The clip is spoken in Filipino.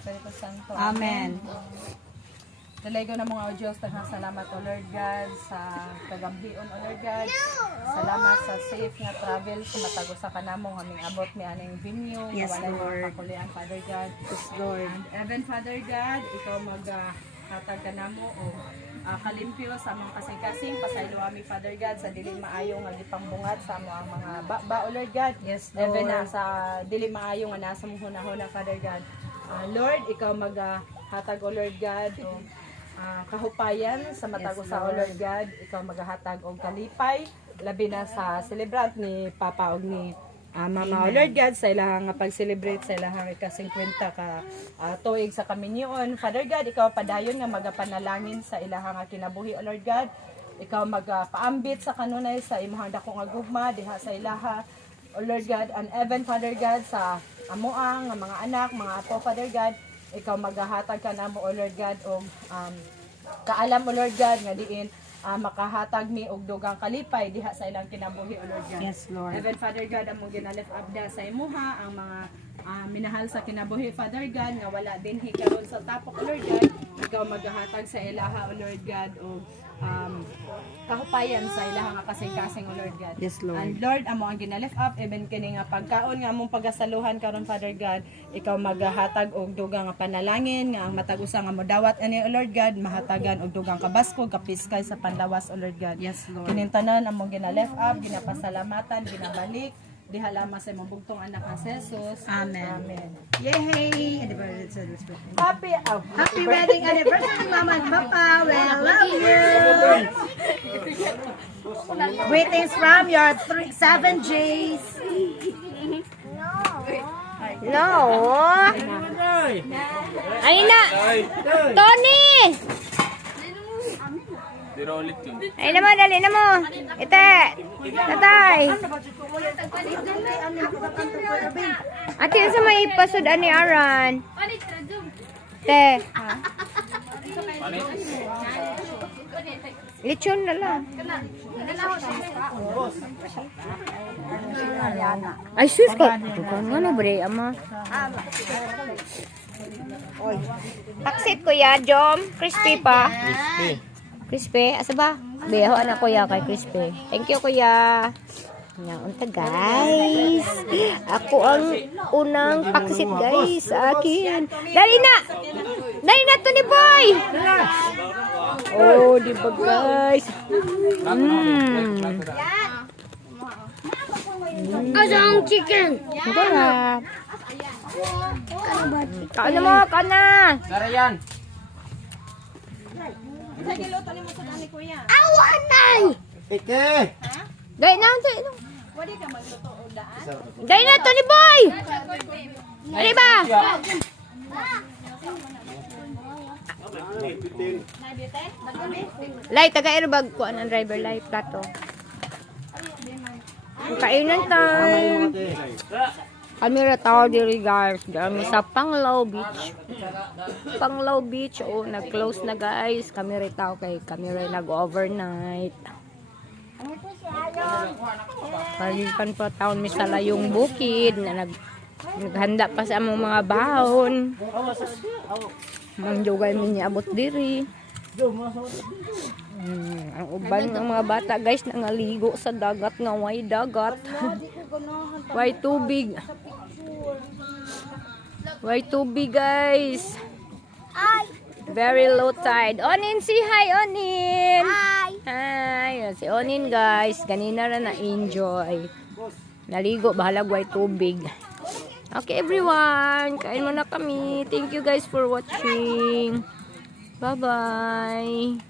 Espiritu Santo. Amen. Dalago na mga o Diyos, taghang salamat o Lord God sa kagabhion o Lord God. Salamat sa safe nga travel sa matago sa kanamo aming abot ni aning venue. Yes, Walay mga Lord. kakulian, Father God. Yes, Lord. And even Father God, ikaw hatag ka namo o kalimpyo sa mga kasing-kasing pasaylo ami Father God sa dili maayo nga gipangbungat sa mo ang mga ba o Lord God. Yes, Even Lord. na sa dili maayo nga nasa mo hunahuna Father God. Lord, ikaw hatag o Lord God o kahupayan sa matago Yes, sa o Lord God, ikaw maghahatag og kalipay labi na sa celebrant ni Papa og ni Mama o Lord God sa ilang pag-celebrate sa ilang ika-50 ka tuig sa kaminyoon. Father God, ikaw padayon nga magapanalangin sa ilang kinabuhi o Lord God. Ikaw magpaambit sa kanunay sa imong dakong agugma diha sa ilaha o Lord God, and even Father God sa amuang mga anak, mga apo Father God, ikaw maghahatag ka namo o Lord God og kaalam o Lord God nga diin makahatag mi og dugang kalipay diha sa ilang kinabuhi o Lord God. Yes, Lord. Even Father God, among ginalift up da sa imuha ang mga minahal sa kinabuhi Father God nga wala dinhi karon sa tapok o Lord God, ikaw maghahatag sa ilaha o Lord God og kahupayan sa ilaha nga kasing-kasing o Lord God. Yes, Lord. And Lord, amo ang ginalift up even kini nga pagkaon nga among pagasaluhan karon Father God, ikaw maghahatag og dugang nga panalangin nga ang matag usa nga modawat ani o Lord God, mahatagan og dugang kabaskog kapiskay sa panlawas o Lord God. Yes, Lord. Kinintanan among ginalift up, ginapasalamatan, ginabalik diha lamang sa imong bugtong anak nga si Jesus. Amen. Amen. Yay! Happy Happy wedding anniversary, Mama and Papa. We love you. Greetings from your 7 J's. No. Ay na. Tony. Ay naman, dali na mo. Ite. Tatay. Ate, sa may pasod ani Aran. Te. Lechon na lang. Ay, sus ka. Ano na, bre, ama? Taksit, kuya. Jom. Crispy pa. Crispy. Asa ba? Beho, anak kuya kay crispy. Thank you, kuya. Yan, unta, guys. Ako ang unang paksit, guys, sa akin. Dali na! Dali na to ni boy! Oh, di ba, guys? Asang chicken! Ang sarap. Kaan na mo, kaan na! Sarayan. Awanay! Ike. Dahil na, dahil na. Dahil na to ni boy! Dali ba? Light, taga-airbag ko ang driver light plato. Kainan time. Kami rataw diri guys. Kami sa Panglao Beach. Panglao Beach. Oh, nag-close na guys. Kami rataw kay kami rin nag-overnight. Palipan pa taon misala yung bukid na naghanda pa sa among mga bahon. Mangjugay mi niabot diri. Ang uban ng mga bata guys nangaligo sa dagat nga way dagat. Way tubig. Way tubig guys. Very low tide. Onin, say hi, Onin. Hi. Hi. Si Onin guys, kanina na na-enjoy. Naligo, bahalag way tubig. Okay everyone, kain muna kami. Thank you guys for watching. Bye-bye.